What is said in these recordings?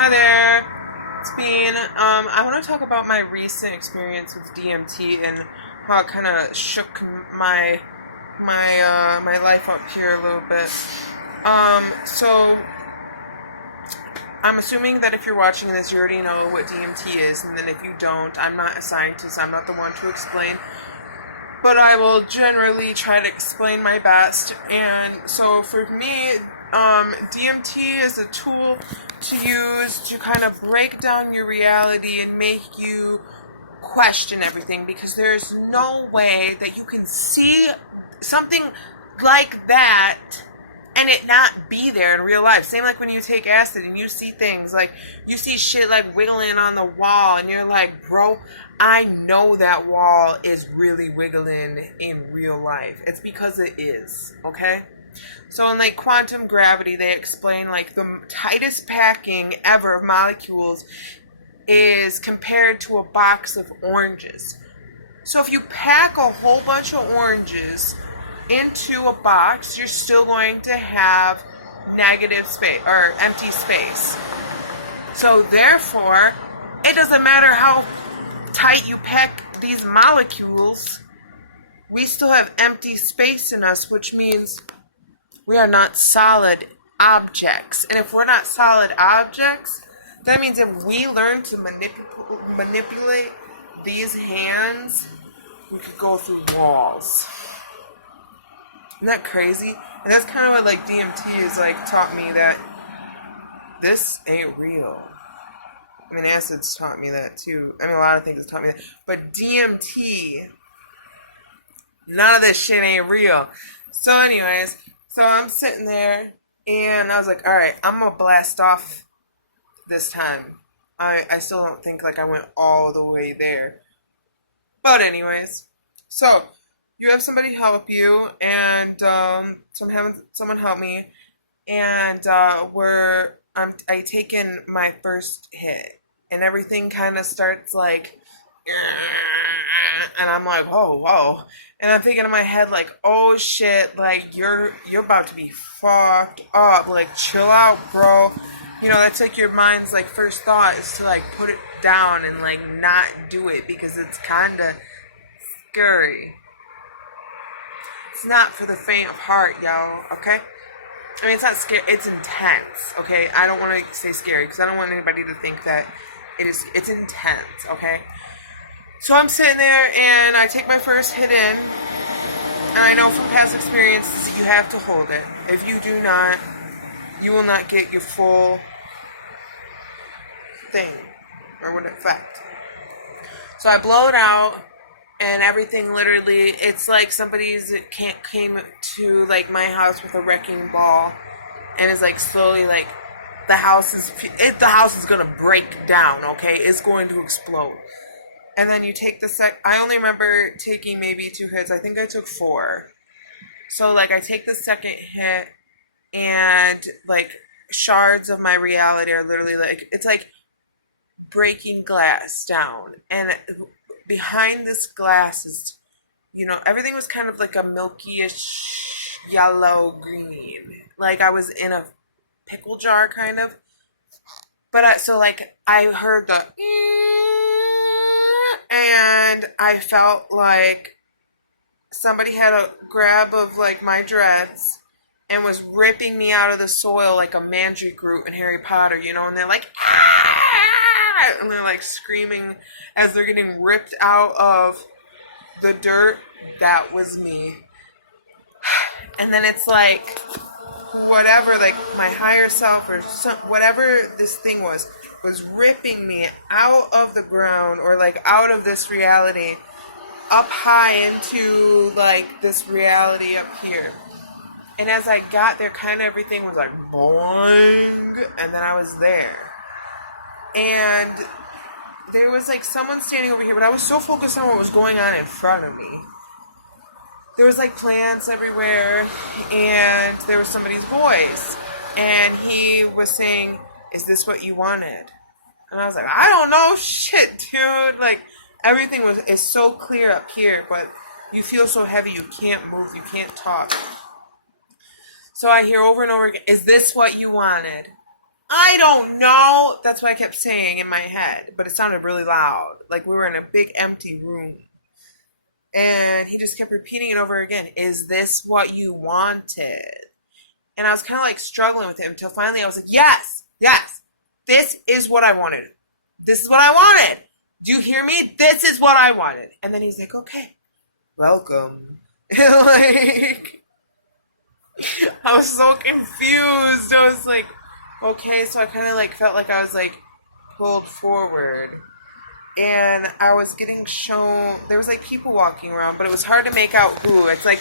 Hi there, it's Bean. I want to talk about my recent experience with DMT and how it kind of shook my life up here a little bit. So I'm assuming that if you're watching this, you already know what DMT is, and then if you don't, I'm not a scientist. I'm not the one to explain, but I will generally try to explain my best. And so for me, DMT is a tool to use to kind of break down your reality and make you question everything, because there's no way that you can see something like that and it not be there in real life. Same like when you take acid and you see things like you see shit like wiggling on the wall and you're like, bro, I know that wall is really wiggling in real life. It's because it is, okay? So in like quantum gravity, they explain like the tightest packing ever of molecules is compared to a box of oranges. So if you pack a whole bunch of oranges into a box, you're still going to have negative space or empty space. So therefore, it doesn't matter how tight you pack these molecules, we still have empty space in us, which means we are not solid objects. And if we're not solid objects, that means if we learn to manipulate these hands, we could go through walls. Isn't that crazy? And that's kind of what like DMT is like taught me, that this ain't real. I mean, acids taught me that too. I mean, a lot of things has taught me that. But DMT, none of this shit ain't real. So anyways, so I'm sitting there and I was like, all right, I'm going to blast off this time. I still don't think like I went all the way there. But anyways, so you have somebody help you, and someone help me, and I taken my first hit, and everything kind of starts like, and I'm like, oh, whoa, and I'm thinking in my head like, oh shit, like you're about to be fucked up, like chill out, bro. You know, that's like your mind's like first thought is to like put it down and like not do it, because it's kind of scary. It's not for the faint of heart, y'all, okay? I mean, it's not scary, it's intense, okay? I don't want to say scary, because I don't want anybody to think that it's intense, okay? So I'm sitting there, and I take my first hit in, and I know from past experiences that you have to hold it. If you do not, you will not get your full thing, or what effect. So I blow it out, and everything literally, it's like somebody's came to like my house with a wrecking ball, and it's like slowly like the house is gonna break down, okay? It's going to explode. And then you take I only remember taking maybe 2 hits. I think I took 4. So like I take the second hit, and like shards of my reality are literally like, it's like breaking glass down, and behind this glass is, you know, everything was kind of like a milky-ish yellow green, like I was in a pickle jar kind of. But so like I heard the and I felt like somebody had a grab of like my dreads and was ripping me out of the soil like a mandrake in Harry Potter, you know, and they're like, ah! And they're like screaming as they're getting ripped out of the dirt. That was me. And then it's like, whatever, like my higher self or whatever this thing was ripping me out of the ground, or like out of this reality, up high into like this reality up here. And as I got there, kind of everything was like boing, and then I was there. And there was like someone standing over here, but I was so focused on what was going on in front of me. There was like plants everywhere, and there was somebody's voice, and he was saying, "Is this what you wanted?" And I was like, "I don't know, shit, dude." Like everything is so clear up here, but you feel so heavy, you can't move, you can't talk. So I hear over and over again, "Is this what you wanted?" I don't know. That's what I kept saying in my head, but it sounded really loud. Like we were in a big empty room. And he just kept repeating it over again. Is this what you wanted? And I was kind of like struggling with him until finally I was like, yes, yes, this is what I wanted. This is what I wanted. Do you hear me? This is what I wanted. And then he's like, okay, welcome. Like, I was so confused. I was like, okay, so I kind of like felt like I was like pulled forward. And I was getting shown, there was like people walking around, but it was hard to make out who. It's like,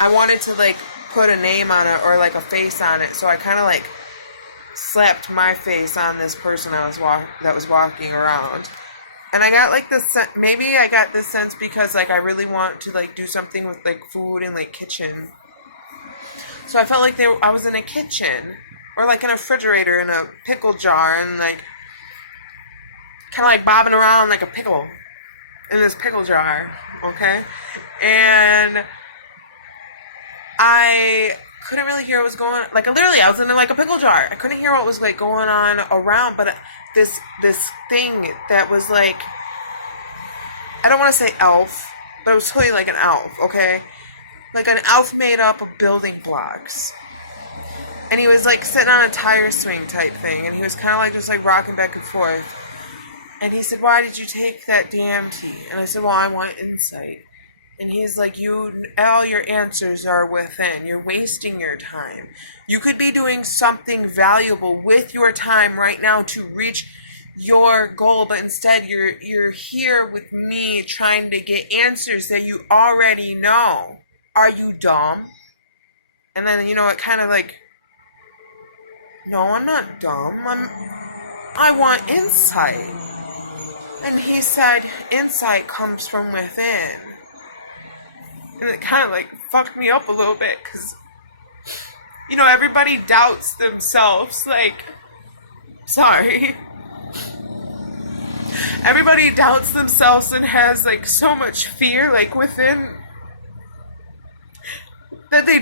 I wanted to like put a name on it or like a face on it. So I kind of like slapped my face on this person that was walking around. And I got like this, maybe I got this sense because like I really want to like do something with like food and like kitchen. So I felt like I was in a kitchen or like in a refrigerator in a pickle jar and like kind of like bobbing around like a pickle in this pickle jar, okay? And I couldn't really hear what was going on. Like literally, I was in like a pickle jar. I couldn't hear what was like going on around, but this thing that was like, I don't want to say elf, but it was totally like an elf, okay? Like an elf made up of building blocks. And he was like sitting on a tire swing type thing, and he was kind of like just like rocking back and forth. And he said, why did you take that damn tea? And I said, well, I want insight. And he's like, all your answers are within. You're wasting your time. You could be doing something valuable with your time right now to reach your goal, but instead you're here with me trying to get answers that you already know. Are you dumb? And then, it kind of like, no, I'm not dumb. I want insight. And he said, insight comes from within. And it kind of like fucked me up a little bit because, everybody doubts themselves. Like, sorry. Everybody doubts themselves and has like so much fear like within that they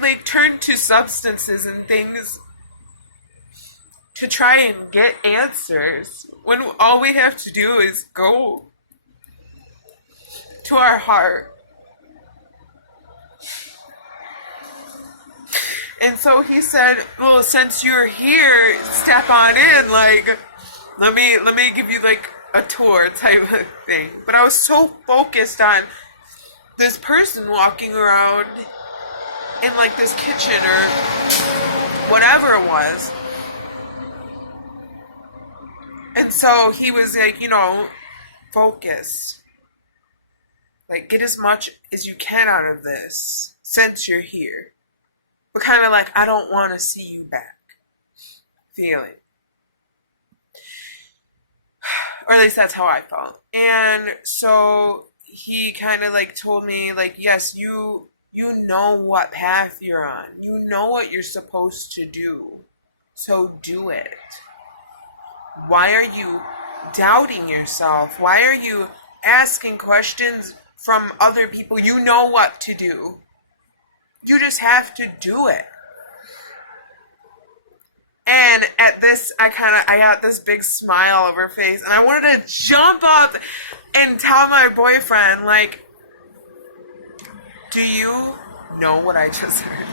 like turn to substances and things to try and get answers when all we have to do is go to our heart. And so he said, well, since you're here, step on in, like, let me give you like a tour type of thing. But I was so focused on this person walking around in like this kitchen or whatever it was. And so he was like, focus. Like, get as much as you can out of this since you're here. But kind of like, I don't want to see you back. Feeling. Or at least that's how I felt. And so he kind of like told me, like, yes, you know what path you're on. You know what you're supposed to do. So do it. Why are you doubting yourself? Why are you asking questions from other people? You know what to do. You just have to do it. And at this, I got this big smile over her face, and I wanted to jump up and tell my boyfriend, like, do you know what I just heard?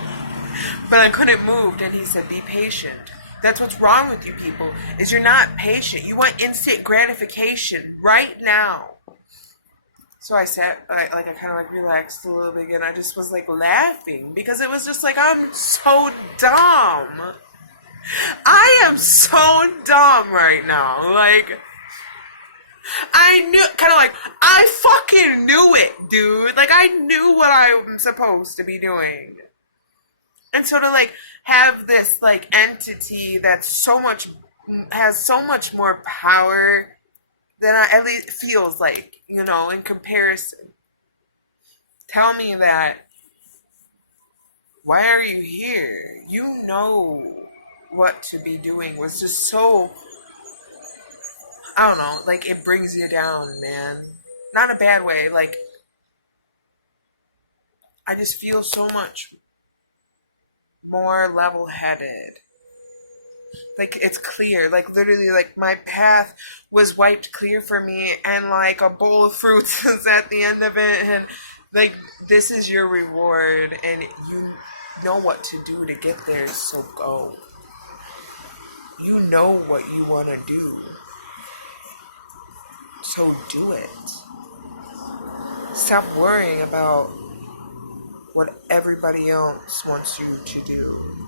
But I couldn't move, and he said, be patient. That's what's wrong with you people, is you're not patient. You want instant gratification right now. So I sat, I kind of like relaxed a little bit, and I just was like laughing because it was just like, I'm so dumb. I am so dumb right now. Like, I knew, kind of like, I fucking knew it, dude. Like, I knew what I'm supposed to be doing. And so to like have this like entity that's has so much more power than I at least feels like, in comparison. Tell me that, why are you here? You know what to be doing was just so, I don't know, like it brings you down, man. Not in a bad way, like I just feel so much more level-headed Like, it's clear. Like, literally, like, my path was wiped clear for me, and, like, a bowl of fruits is at the end of it, and, like, this is your reward, and you know what to do to get there, so go. You know what you want to do, so do it. Stop worrying about what everybody else wants you to do.